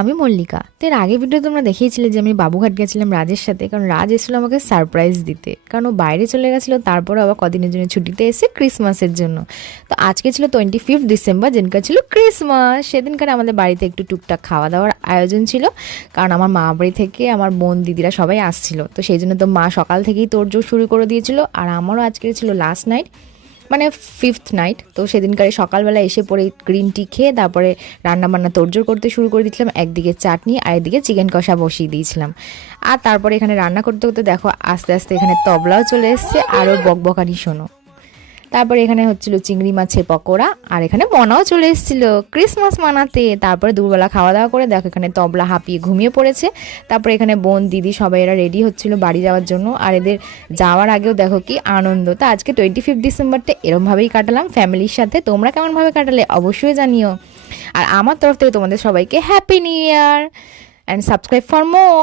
আমি মল্লিকা। তো এর আগের ভিডিও তোমরা দেখিয়েছিলে যে আমি বাবুঘাট গেছিলাম রাজের সাথে, কারণ রাজ এসেছিল আমাকে সারপ্রাইজ দিতে, কারণ ও বাইরে চলে গেছিলো, তারপরে আবার কদিনের জন্য ছুটিতে এসে ক্রিসমাসের জন্য। তো আজকে ছিল 25 ডিসেম্বর, যেদিনকার ছিল ক্রিসমাস। সেদিনকার আমাদের বাড়িতে একটু টুকটাক খাওয়া দাওয়ার আয়োজন ছিল, কারণ আমার মা বাড়ি থেকে আমার বোন দিদিরা সবাই আসছিল। তো সেই জন্য তো মা সকাল থেকেই তোড়জোড় শুরু করে দিয়েছিল। আর আমারও আজকে ছিল লাস্ট নাইট, মানে 5th নাইট। তো সেদিনকারে সকালবেলা এসে পরে গ্রিন টি খেয়ে তারপরে রান্নাবান্না তোড়জোড় করতে শুরু করে দিয়েছিলাম। একদিকে চাটনি আর একদিকে চিকেন কষা বসিয়ে দিয়েছিলাম। আর তারপরে এখানে রান্না করতে করতে দেখো আস্তে আস্তে এখানে তবলাও চলে এসছে, আরও বকবকানি শোনো। তারপরে এখানে হচ্ছিল চিংড়ি মাছের পকোড়া, আর এখানে মনাও চলে এসেছিল ক্রিসমাস মানাতে। তারপরে দুপুরবেলা খাওয়া দাওয়া করে দেখো এখানে তবলা হাঁপিয়ে ঘুমিয়ে পড়েছে। তারপরে এখানে বোন দিদি সবাই এরা রেডি হচ্ছিল বাড়ি যাওয়ার জন্য। আর এদের যাওয়ার আগেও দেখো কি আনন্দ। তো আজকে 25 ডিসেম্বরটা এরমভাবেই কাটালাম ফ্যামিলির সাথে। তোমরা কেমনভাবে কাটালে অবশ্যই জানিও। আর আমার তরফ থেকে তোমাদের সবাইকে happy new year and subscribe for more.